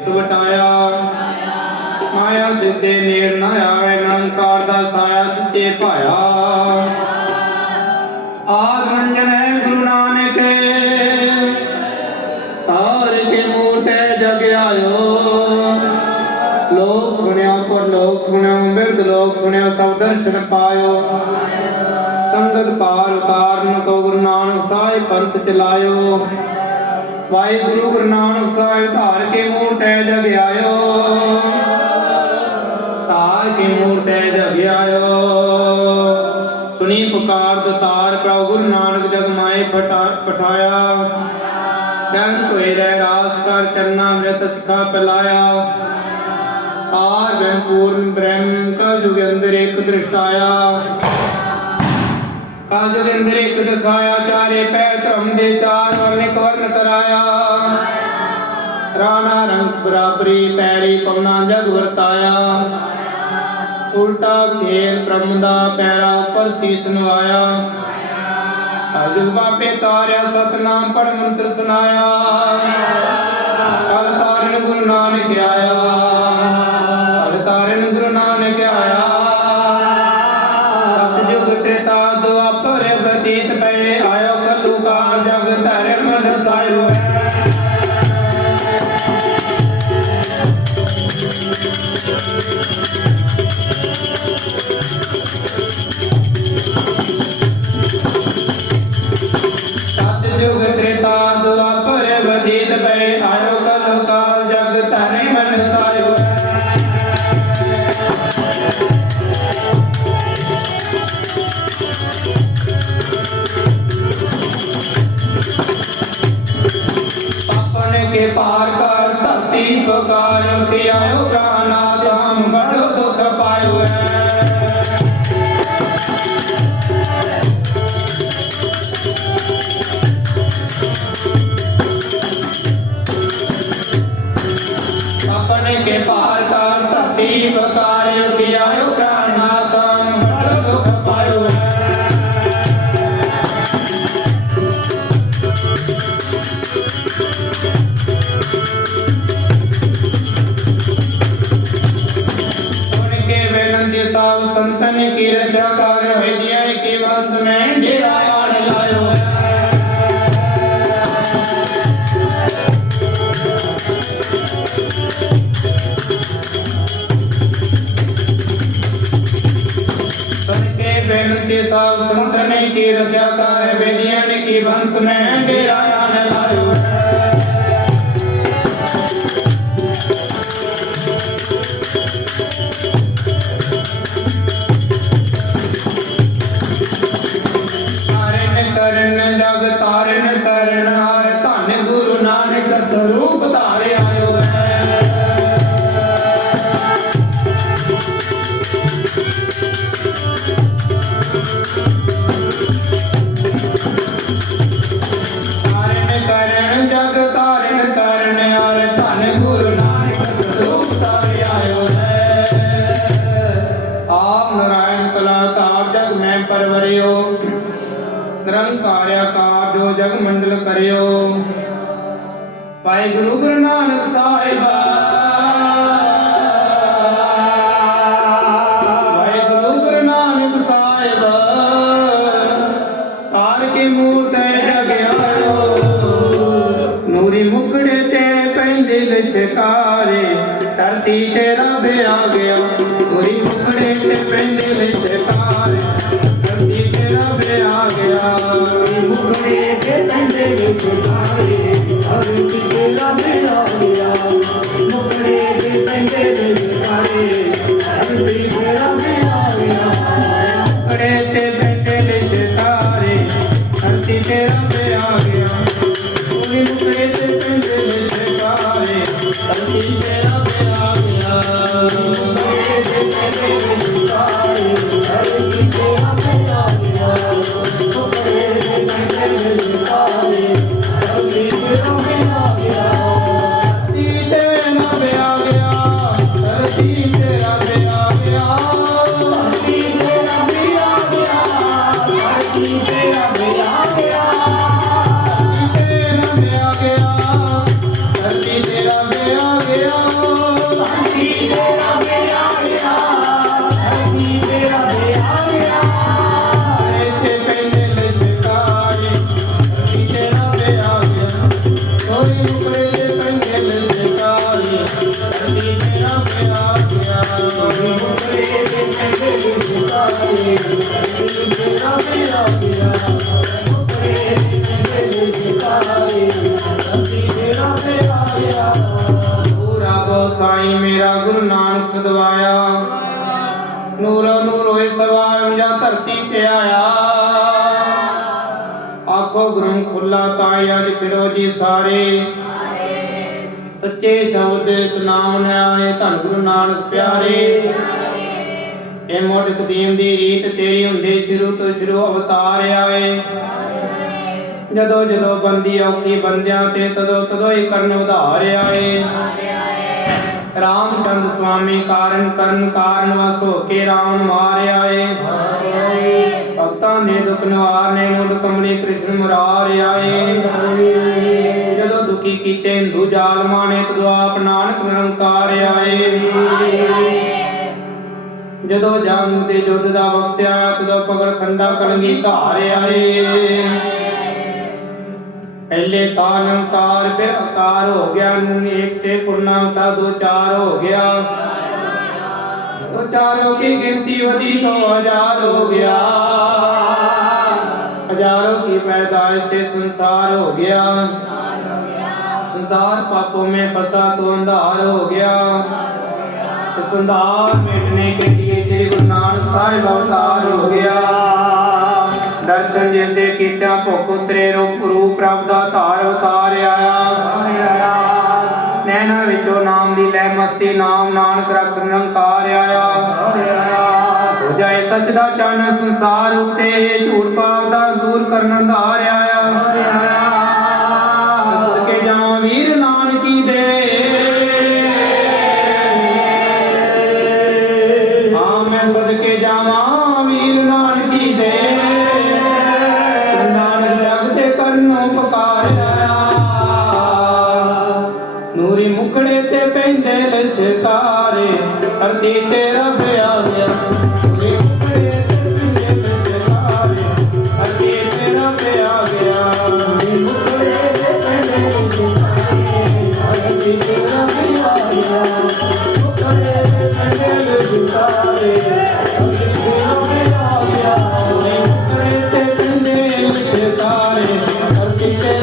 ਇਸ ਵਟਾਇਆ। ਮਾਇਆ ਜਿੱਦੇ ਨੇੜ ਨਾ ਆਵੇ ਨਿਰੰਕਾਰ ਦਾ ਸਾਇਆ ਸੱਚੇ ਭਾਇਆ। ਆਦ ਰੰਜਨ ਹੈ ਗੁਰੂ ਨਾਨਕ। ਤਾਰ ਕੇ ਮੂਰਤੈ ਜਗ ਆਇਓ ਲੋਕ ਸੁਣਿਆ ਪਰ, ਲੋਕ ਸੁਣਿਆ ਬਿਰਦ ਲੋਕ ਸੁਣਿਆ ਸਭ ਦਰਸ਼ਨ ਪਾਇਓ। ਸੰਗਤ ਪਾਰ ਉਤਾਰਨ ਕੋ ਗੁਰੂ ਨਾਨਕ ਸਾਹਿਬ ਪੰਥ ਚਲਾਇਓ। ਵਾਹਿਗੁਰੂ ਗੁਰੂ ਨਾਨਕ ਸਾਹਿਬ ਧਾਰ ਕੇ ਮੂਰਤੈ ਜਗ ਆਇਓ ਧਾਰ ਕੇ ਮੂਰਤੈ ਜਗ ਆਇਓ ਸੁਣੀ ਪੁਕਾਰ ਦਤਾਰ ਪ੍ਰਭੂ ਗੁਰੂ ਨਾਨਕ ਜਗ ਮਾਏ ਪਠਾਇਆ। ਜਨ ਕੋਏ ਰਹਿ ਰਾਸ ਕਰ ਚਰਨਾ ਅੰਮ੍ਰਿਤ ਸਿਖਾ ਪਿਲਾਇਆ। ਆਰ ਬ੍ਰਹਮ ਪੂਰਨ ਬ੍ਰਹਮ ਕਲ ਯੁਗ ਅੰਦਰ ਇੱਕ ਦ੍ਰਿਸ਼ਟਾਇਆ ਕਲ ਯੁਗ ਅੰਦਰ ਇੱਕ ਦਿਖਾਇਆ ਚਾਰੇ ਪੈ ਧਰਮ ਦੇ ਚਾਰ ਵਰਨਿਕ ਵਰਨ ਕਰਾਇਆ। ਰਾਣਾ ਰੰਗ ਬਰਾਬਰੀ, ਪੈਰੀ ਪਵਨਾ ਜਗ ਵਰਤਾਇਆ। ਉਲਟਾ ਖੇਲ ਬ੍ਰਹਮ ਦਾ ਪੈਰਾ ਉੱਪਰ ਸੀਸ ਨਵਾਇਆ। ਅਜੂ ਬਾਪੇ ਤਾਰਿਆ ਸਤਨਾਮ ਪੜ ਮੰਤਰ ਸੁਨਾਇਆ ਕਲ ਤਾਰਨ ਗੁਰੂ ਨਾਨਕ ਆਇਆ। ਕਲੂ ਕਾਰ ਪਾਰ ਕਰ ਧਰਤੀ ਪੁਕਾਰ ਉੱਠ ਪ੍ਰਾਨਾਥ ਹਮ ਬੜੋ ਦੁਖ ਪਾਇਓ ਆਪਣੇ ਕੇ ਪਾਰ ਕਰ ਧਰਤੀ ਪੁਕਾਰ ਉੱਠ ਬੇਨੰਦੀ ਸਾਧ ਸੰਤਨ ਕੀ ਰਖਿਆ ਕਰ ਵੈਦਿਆ ਕੀ ਵਸ ਮੈਂ ਡੇਰਾ ਆੜ ਜੋ ਜਗ ਮੰਡਲ ਕਰਿਓ। ਭਾਈ ਗੁਰੂ ਗੁਰੂ ਨਾਨਕ ਸਾਹਿਬ। ਭਾਈ ਗੁਰੂ ਤਾਰ ਕੇ ਮੂਰਤੈ ਜਗ ਮੁਕੜੇ ਤੇ ਪੈਂਦੇ ਵਿਚਕਾਰੇ ਧਰਤੀ ਤੇ ਰੱਬ ਆ ਗਿਆ। ਨੂਰੀ ਮੁਕੜੇ ਤੇ ਪੈਂਦੇ ਵਿਚਕਾਰੇ ਧਰਤੀ ਪੈਂਦੇ ਆਖੋ ਗੁਰੂ ਖੁੱਲਾ ਤਾਈ ਅੱਜ ਖਿੜੋ ਜੀ ਸਾਰੇ? ਸੱਚੇ ਸ਼ਬਦ ਸੁਨਾਮ ਆਏ ਧੰਨ ਗੁਰੂ ਨਾਨਕ ਪਿਆਰੇ। ਇਹ ਮੋਢ ਕਦੀਮ ਦੀ ਰੀਤ ਤੇਰੀ ਹੁੰਦੇ ਸ਼ੁਰੂ ਤੋਂ ਸ਼ੁਰੂ ਅਵਤਾਰ ਆਏ। ਜਦੋਂ ਜਦੋਂ ਬੰਦੀ ਔਖੀ ਬੰਦਿਆਂ ਤੇ ਤਦੋਂ ਤਦੋਂ ਹੀ ਕਰਨ ਉਧਾਰ ਆਏ। ਰਾਮਚੰਦ ਸੁਆਮੀ ਕਾਰਨ ਕਰਨ ਕਾਰਨ ਵਸ ਹੋ ਕੇ ਰਾਮ ਮਾਰ ਆਏ। ਭਗਤਾਂ ਦੇ ਦੁੱਖ ਨਿਵਾਰਨੇ ਨੂੰ ਕਮਲੀ ਕ੍ਰਿਸ਼ਨ ਮੁਰਾਰ ਆਏ। ਜਦੋਂ ਦੁਖੀ ਕੀਤੇ ਹਿੰਦੂ ਜ਼ਾਲਮਾਂ ਨੇ ਤਦੋਂ ਆਪ ਨਾਨਕ ਨਿਰੰਕਾਰ ਆਏ। ਜਦੋਂ ਜੰਗ ਦੇ ਯੁੱਧ ਦਾ ਵਕਤ ਆਇਆ, ਤਦੋਂ ਪਗੜ ਖੰਡਾ ਕਲਗੀ ਧਾਰ ਆਏ। ਪਹਿਲੇ ਤਾਂ ਨਿਰੰਕਾਰ, ਫਿਰ ਆਕਾਰ ਹੋ ਗਿਆ। ਇੱਕ ਸੇ ਪੂਰਨਾਂਤਾ ਦੋ ਚਾਰ ਹੋ ਗਿਆ। ਚਾਰੋਂ की गिनती वधी तो हजार हो गया हजारों की पैदाइश से संसार हो गया संसार पापों में फंसा तो अंधार हो गया इस अंधार मिटने के लिए श्री गुरु नानक साहिब अवतार हो गया ਦਰਸ਼ਨ ਜਿੰਦੇ ਕੀਟਾਂ ਭੁੱਖ ਉਤਰੇ ਰੂਪ ਰੂਪ ਰੱਬ ਦਾ ਧਾਰ ਅਵਤਾਰ ਆਇਆ ਨੈਣਾ ਵਿੱਚੋਂ ਨਾਮ ਦੀ ਲੈ ਮਸਤੀ, ਨਾਮ ਨਾਨਕ ਰਖ ਨਿਰੰਕਾਰ ਆਇਆ। ਹੋ ਜਾਏ ਸੱਚ ਦਾ ਚਾਨਣ ਸੰਸਾਰ ਉਤੇ, ਝੂਠ ਪਾਪ ਦਾ ਦੂਰ ਕਰਨ ਦਾ ਆਇਆ। ਲਸ਼ਕਾਰੇ ਧਰਤੀ